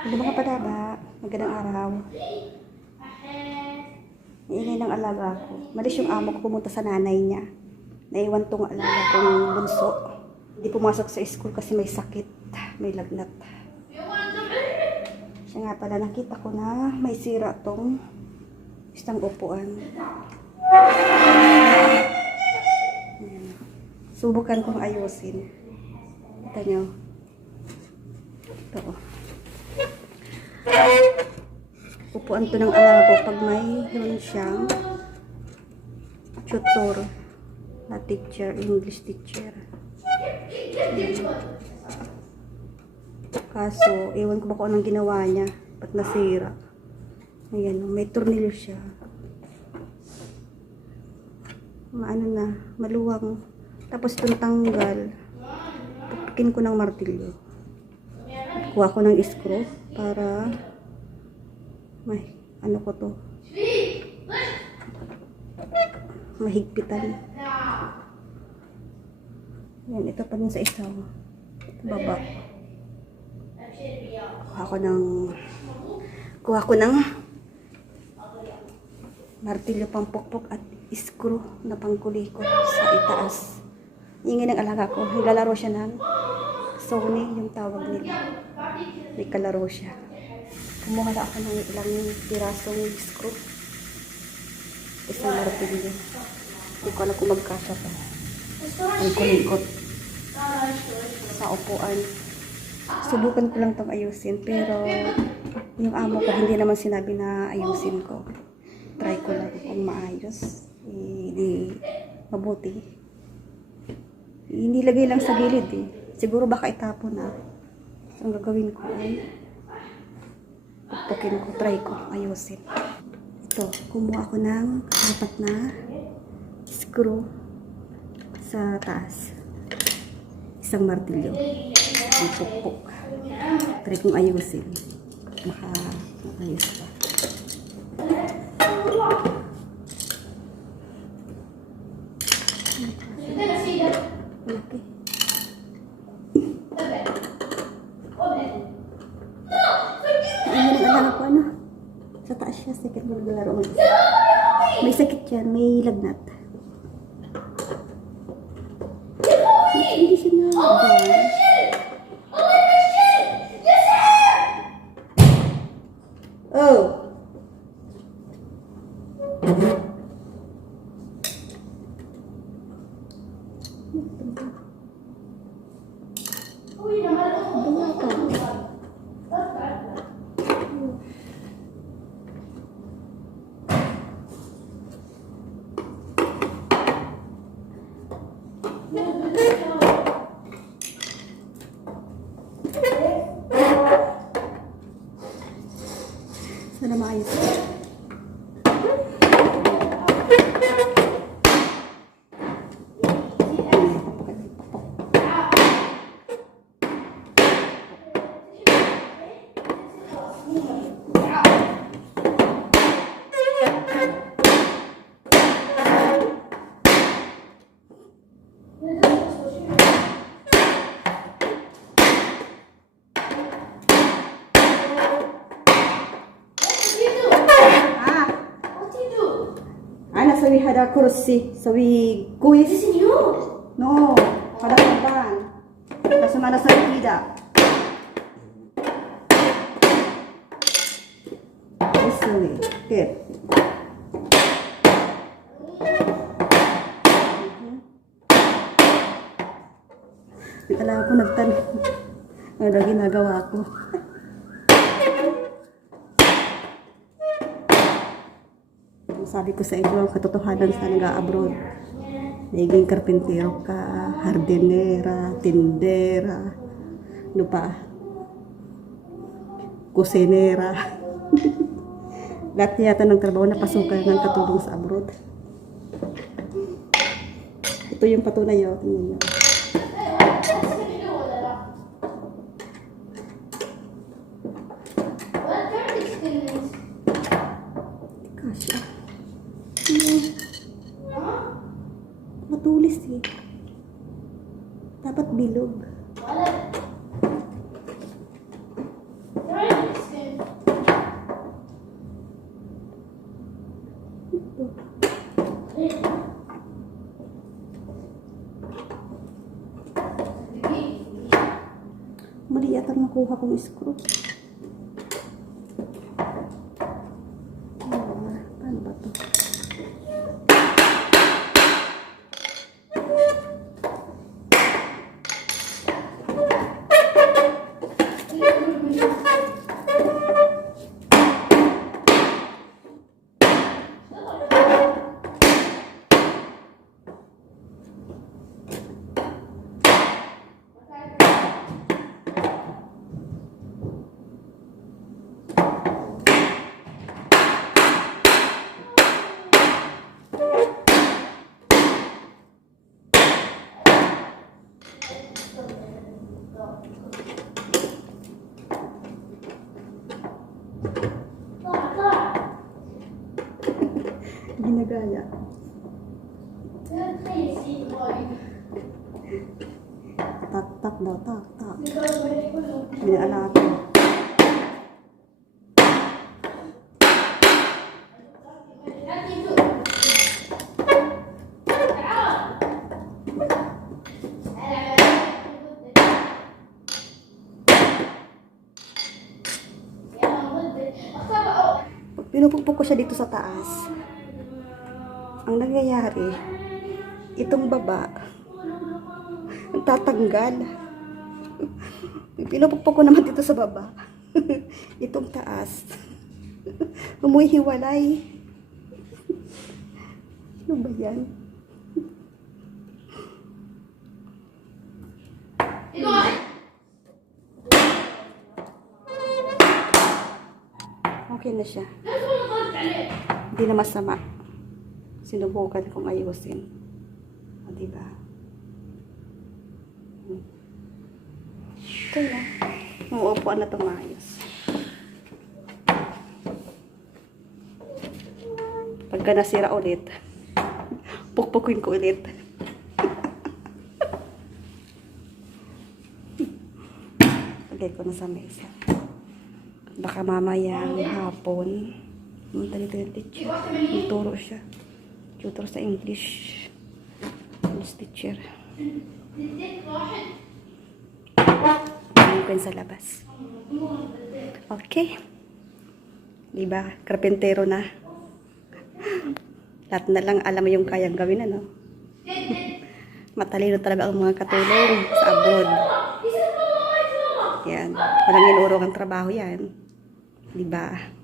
Ano mga padaba? Magandang araw. Iingay ng alaga ko. Malis yung amo ko pumunta sa nanay niya. Naiwan tong alaga kong bunso. Hindi pumasok sa school kasi may sakit. May lagnat. Siya nga pala, nakita ko na may sira tong isang upuan. Ayan. Subukan kong ayusin. Kita nyo. Ito. Upuan to ng alaga ko pag may yun siyang tutor na teacher, English teacher. Kaso, ewan ko ba kung anong ginawa niya. Ba't nasira? Ayan, may tornilyo siya. Maano na, maluwang. Tapos itong tanggal. Pupukin ko ng martilyo. Kuha ko ng screw para may, ano ko to, mahigpitan. Yan, ito pa din sa isang baba. Kuha ko ng martilyo pampukpok at screw na pangkulikot sa itaas. Ingay ng alaga ko. Naglalaro siya ng Sony, yung tawag nila. May kalaro siya. Kumuha na ako ng ilang pirasong screw. Isang martilyo. Hindi ko alam kung magkasya pa. Ang kulikot sa upuan. Subukan ko lang itong ayusin, pero yung amo ko hindi naman sinabi na ayusin ko. Try ko lang kung maayos. Hindi mabuti. Hindi lagay lang sa gilid eh. Siguro baka itapon na. So, ang gagawin ko ay pupukin ko, try ko ayusin. Ito, kumuha ko ng apat na screw sa taas. Isang martilyo. Ipukpok. Try kong ayusin. Maka-ayos pa. Okay. Ayun ang alam ko, ano? Sa taas siya, sakit mo naglaro mo. May sakit yan, may lagnat. Hindi siya na. Oh! Sana maayos. So we had a kursi, so we quiz. This is you. No, para kapan. Kasi mana sa likida. This way. Here. Alam ko nagtanong. Ano ginagawa ko? Sabi ko sa inyo, ang katotohanan sa nag-abroad. Naging karpintero ka, hardinera, tindera, ano pa, kusinera. Lahat yata ng trabaho na pasukan ng katulong sa abroad. Ito yung patunay yun. Tingnan nyo. Kasya. Matulis eh. Dapat bilog. nakuha kong screw. Paano ba to? Ginagaya. Tak daw, tak. Binaalatan. Pinupukpok ko siya dito sa taas. Ang nangyayari, itong baba, tatanggal. Pinupukpok ko naman dito sa baba. Itong taas, umuhiwalay. Ano ba yan? Okay na siya. Hindi na masama. Sinubukan kong ayusin. O, diba? Okay na. Uupuan na itong maayos. Pagka nasira ulit, pukpukin ko ulit. Lagay ko na sa mesa. Baka mamayang hapon, dito yung teacher. Tuturo siya. Tutor sa English. English teacher. Ano ko sa labas. Okay. Diba? Karpentero na. Lahat na lang alam mo yung kayang gawin, ano? Matalino talaga ang mga katulong sa abroad. Yan. Walang inurong ang trabaho yan. Diba?